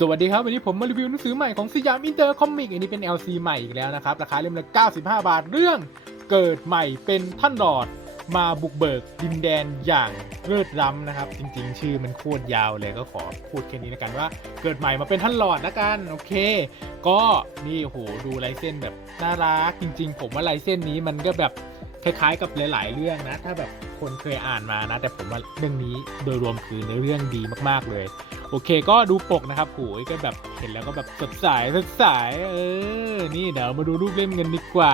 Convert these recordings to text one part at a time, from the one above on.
สวัสดีครับ วันนี้ผมมารีวิวหนังสือใหม่ของสยามอินเตอร์คอมิกอันนี้เป็น LC ใหม่อีกแล้วนะครับ ราคาเล่มละ 95 บาทเรื่องเกิดใหม่เป็นท่านหลอด มาบุกเบิกดินแดนอย่างเลิศล้ำนะครับ จริงๆ ชื่อมันโคตรยาวเลยก็ขอพูดแค่นี้แล้วกันว่าเกิดใหม่มาเป็นท่านหลอดละกันโอเค ก็นี่โหดูลายเส้นแบบน่ารักจริง ๆ ผมว่าลายเส้นนี้มันก็แบบคล้ายๆกับหลาย ๆ เรื่องนะ ถ้าแบบคนเคยอ่านมานะ แต่ผมว่าเรื่องนี้โดยรวมคือในเรื่องดีมากๆเลย โอเคก็ดูปกนะครับโหยก็แบบเห็นแล้วก็แบบสดใสสดใสเออ นี่เดี๋ยวมาดูรูปเล่มกันดีกว่า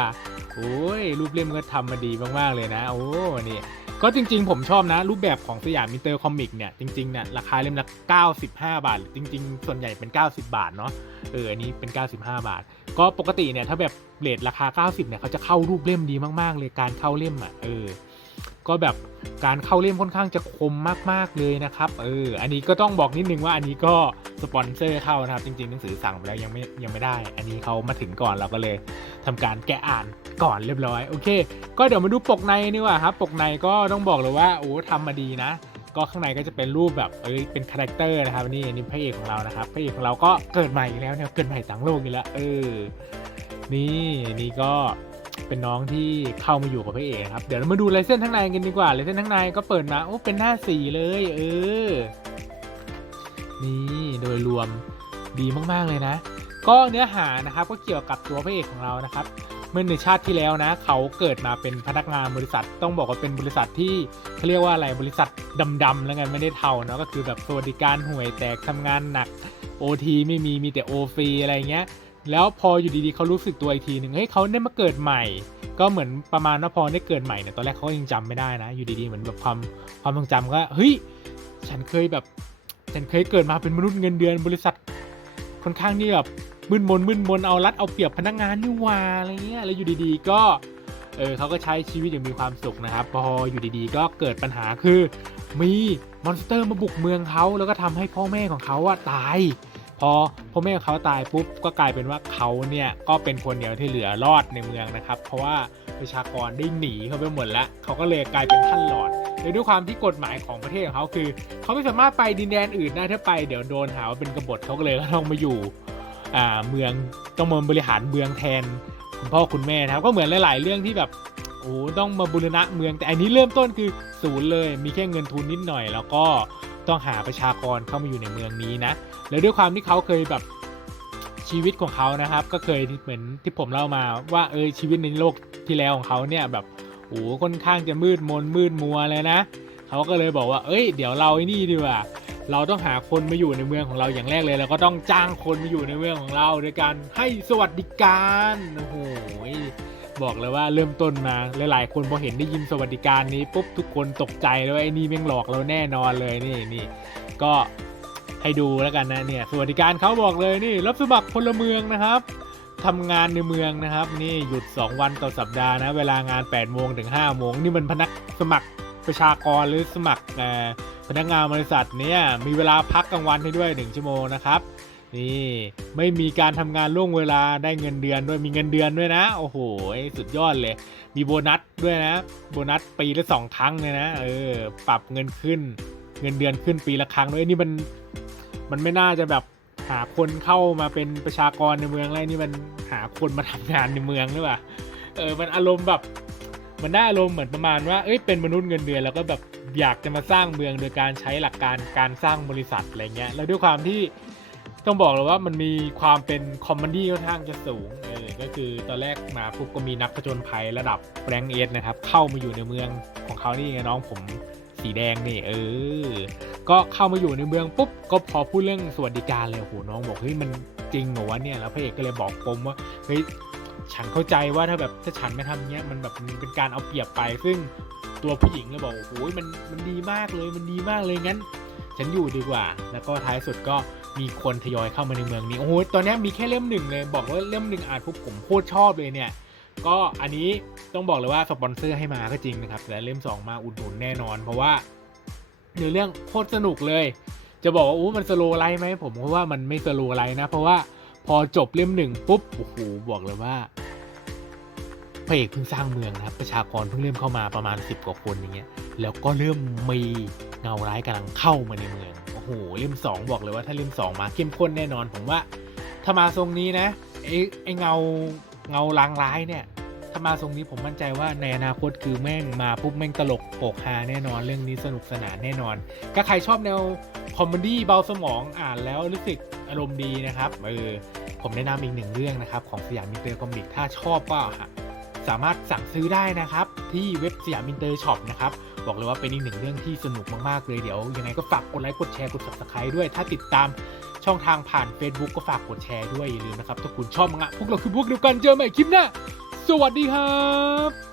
โอ้ยรูปเล่มก็ทำมาดีมากๆเลยนะ โอ้นี่ก็จริงๆ ผมชอบนะ รูปแบบของสยามมิเตอร์คอมิกเนี่ย จริงๆเนี่ยราคาเล่มละ 95 บาท จริง ๆ ส่วนใหญ่เป็น 90 บาทเนาะเอออันนี้เป็น 95 บาท ก็ปกติเนี่ยถ้าแบบเรทราคา 90เนี่ยเขาจะเข้ารูปเล่มดีมากๆ เลยการเข้าเล่มอะเออ ก็แบบการเข้าเล่มค่อนข้างจะคมมากๆเลยนะครับ เออ อันนี้ก็ต้องบอกนิดนึงว่าอันนี้ก็สปอนเซอร์เข้านะครับ จริงๆหนังสือสั่งไปแล้วยังไม่ยังไม่ได้ อันนี้เขามาถึงก่อนเราก็เลยทำการแกะอ่านก่อนเรียบร้อย โอเค ก็เดี๋ยวมาดูปกในนี่ว่าครับ ปกในก็ต้องบอกเลยว่าโอ้ทำมาดีนะ ก็ข้างในก็จะเป็นรูปแบบเอ้ยเป็นคาแรคเตอร์นะครับนี่นี่พระเอกของเรานะครับพระเอกของเราก็เกิดใหม่อีกแล้วเนี่ยเกิดใหม่ต่างโลกอีกแล้วเออนี่นี่ก็ เป็นน้องที่เข้ามาอยู่กับพระเอกครับ เดี๋ยวเรามาดูลายเส้นทั้างในกันดีกว่าลายเส้นทั้างในก็เปิดมาโอ้เป็นหน้าสีเลย เออ นี่โดยรวมดีมากๆเลยนะ ก็เนื้อหานะครับก็เกี่ยวกับตัวพระเอกของเรานะครับ เมื่อในชาติที่แล้วนะ เขาเกิดมาเป็นพนักงานบริษัท ต้องบอกว่าเป็นบริษัทที่เขาเรียกว่าอะไรบริษัทดำๆแล้วไงไม่ได้เท่าเนาะก็คือแบบสวัสดิการห่วยแตกทำงานหนัก OT ไม่มีมีแต่โอฟรีอะไรเงี้ย แล้วพออยู่ดีๆเขารู้สึกตัวอีกทีหนึ่งเฮ้ยเขาได้มาเกิดใหม่ ก็เหมือนประมาณว่าพอได้เกิดใหม่เนี่ยตอนแรกเขาก็ยังจำไม่ได้นะ อยู่ดีๆเหมือนแบบความความทรงจำก็เฮ้ยฉันเคยแบบฉันเคยเกิดมาเป็นมนุษย์เงินเดือนบริษัทค่อนข้างนี่แบบมึนมนมึนมนเอารัดเอาเปรียบพนักงานนี่ว่าอะไรเงี้ยแล้วอยู่ดีๆก็เออเขาก็ใช้ชีวิตอย่างมีความสุขนะครับ พออยู่ดีๆ ก็เกิดปัญหาคือ มีมอนสเตอร์มาบุกเมืองเขาแล้วก็ทำให้พ่อแม่ของเขาอะตาย พอพ่อแม่ของเขาตายปุ๊บก็กลายเป็นว่าเขาเนี่ยก็เป็นคนเดียวที่เหลือรอดในเมืองนะครับ เพราะว่าประชากรได้หนีเข้าไปหมดแล้วเขาก็เลยกลายเป็นท่านหลอดโดยด้วยความที่กฎหมายของประเทศของเขาคือ เขาไม่สามารถไปดินแดนอื่นได้ถ้าไปเดี๋ยวโดนหาว่าเป็นกบฏเขาก็เลยต้องมาอยู่เมืองต้องมาบริหารเมืองแทนคุณพ่อคุณแม่นะครับ ก็เหมือนหลาย ๆ เรื่องที่แบบโอ้ต้องมาบูรณะเมืองแต่อันนี้เริ่มต้นคือศูนย์เลย มีแค่เงินทุนนิดหน่อย แล้วก็ ต้องหาประชากรเข้ามาอยู่ในเมืองนี้นะแล้วด้วยความที่เขาเคยแบบชีวิตของเขานะครับ ก็เคยเหมือนที่ผมเล่ามาว่าเออชีวิตในโลกที่แล้วของเขาเนี่ยแบบโอ้ค่อนข้างจะมืดมนมืดมัวเลยนะเขาก็เลยบอกว่า เอ้ย เดี๋ยวเราไอ้นี่ดีกว่าเราต้องหาคนมาอยู่ในเมืองของเราอย่างแรกเลยเราก็ต้องจ้างคนมาอยู่ในเมืองของเราโดยการให้สวัสดิการโอ้โห บอกเลยว่าเริ่มต้นมาหลายๆ คนพอเห็นได้ยินสวัสดิการนี้ปุ๊บทุกคนตกใจเลยว่าไอ้นี่แม่งหลอกเราแน่นอนเลยนี่นี่ก็ให้ดูแล้วกันนะเนี่ยสวัสดิการเขาบอกเลยนี่รับสมัครพลเมืองนะครับทำงานในเมืองนะครับ นี่หยุด 2 วันต่อสัปดาห์นะ เวลางาน8โมงถึง5โมงนี่มันพนักสมัครประชากรหรือสมัครพนักงานบริษัทเนี่ยมีเวลาพักกลางวันให้ด้วย 1 ชั่วโมงนะครับ นี่ไม่มีการทำงานล่วงเวลาได้เงินเดือนด้วยมีเงินเดือนด้วยนะ โอ้โหสุดยอดเลย มีโบนัสด้วยนะ โบนัสปีละสองครั้งเลยนะเออปรับเงินขึ้น เงินเดือนขึ้นปีละครั้งด้วยนี่มันมันไม่น่าจะแบบหาคนเข้ามาเป็นประชากรในเมืองแล้วนี่มันหาคนมาทำงานในเมืองหรือเปล่าเออมันอารมณ์แบบมันได้อารมณ์เหมือนประมาณว่าเอ้ยเป็นมนุษย์เงินเดือนแล้วก็แบบอยากจะมาสร้างเมืองโดยการใช้หลักการการสร้างบริษัทอะไรเงี้ยแล้วด้วยความที่ ต้องบอกเลยว่ามันมีความเป็นคอมเมดี้ค่อนข้างจะสูงเออก็คือตอนแรกมาปุ๊บก็มีนักผจญภัยระดับแรงเอสนะครับ เข้ามาอยู่ในเมืองของเขานี่ไงน้องผมสีแดงนี่เออ ก็เข้ามาอยู่ในเมืองปุ๊บก็พอพูดเรื่องสวัสดิการเลยโหน้องบอกเฮ้ยมันจริงเหรอวะเนี่ยแล้วพระเอกก็เลยบอกปมว่าเฮ้ยฉันเข้าใจว่าถ้าแบบถ้าฉันไม่ทำเงี้ยมันแบบมันเป็นการเอาเปรียบไป ซึ่งตัวผู้หญิงเลยบอกโอ้โหมันมันดีมากเลยมันดีมากเลยงั้น ฉันอยู่ดีกว่า แล้วก็ท้ายสุดก็ มีคนทยอยเข้ามาในเมืองนี้โอ้โหตอนนี้มีแค่เล่มหนึ่งเลยบอกว่าเล่มหนึ่งอ่านปุ๊บผมโคตรชอบเลยเนี่ย ก็อันนี้ต้องบอกเลยว่าสปอนเซอร์ให้มาก็จริงนะครับแต่เล่ม 2 มาอุดหนุนแน่นอน เพราะว่าเนื้อเรื่องโคตรสนุกเลย จะบอกว่าอู้มันสโลว์ไลท์ไหมผมว่ามันไม่สโลว์ไลท์นะ เพราะว่าพอจบเล่มหนึ่งปุ๊บโอ้โหบอกเลยว่าพระเอกเพิ่งสร้างเมืองนะครับประชากรเพิ่งเริ่มเข้ามาประมาณ 10 กว่าคนอย่างเงี้ยแล้วก็เริ่มมีเงาร้ายกำลังเข้ามาในเมือง โอ้โหเล่มสองบอกเลยว่าถ้าเล่มสองมาเข้มข้นแน่นอน ผมว่าถ้ามาทรงนี้นะไอ้ไอ้เงาเงาลางร้ายเนี่ยถ้ามาทรงนี้ผมมั่นใจว่าในอนาคตคือแม่งมาปุ๊บแม่งตลกโปกฮาแน่นอนเรื่องนี้สนุกสนานแน่นอนถ้าใครชอบแนวคอมเมดี้เบาสมองอ่านแล้วรู้สึกอารมณ์ดีนะครับเออผมแนะนำอีกหนึ่งเรื่องนะครับของสยามมิเตอร์คอมิกถ้าชอบก็ฮะ สามารถสั่งซื้อได้นะครับ ที่เว็บสยามินเตอร์ช็อปนะครับบอกเลยว่าเป็นอีกหนึ่งเรื่องที่สนุกมากๆเลยเดี๋ยวยังไงก็ฝากกดไลค์กดแชร์กด subscribe ด้วย ถ้าติดตามช่องทางผ่าน Facebook ก็ฝากกดแชร์ด้วยอย่าลืมนะครับถ้าคุณชอบมังงะพวกเราคือพวกเดียวกันเจอใหม่คลิปหน้าสวัสดีครับ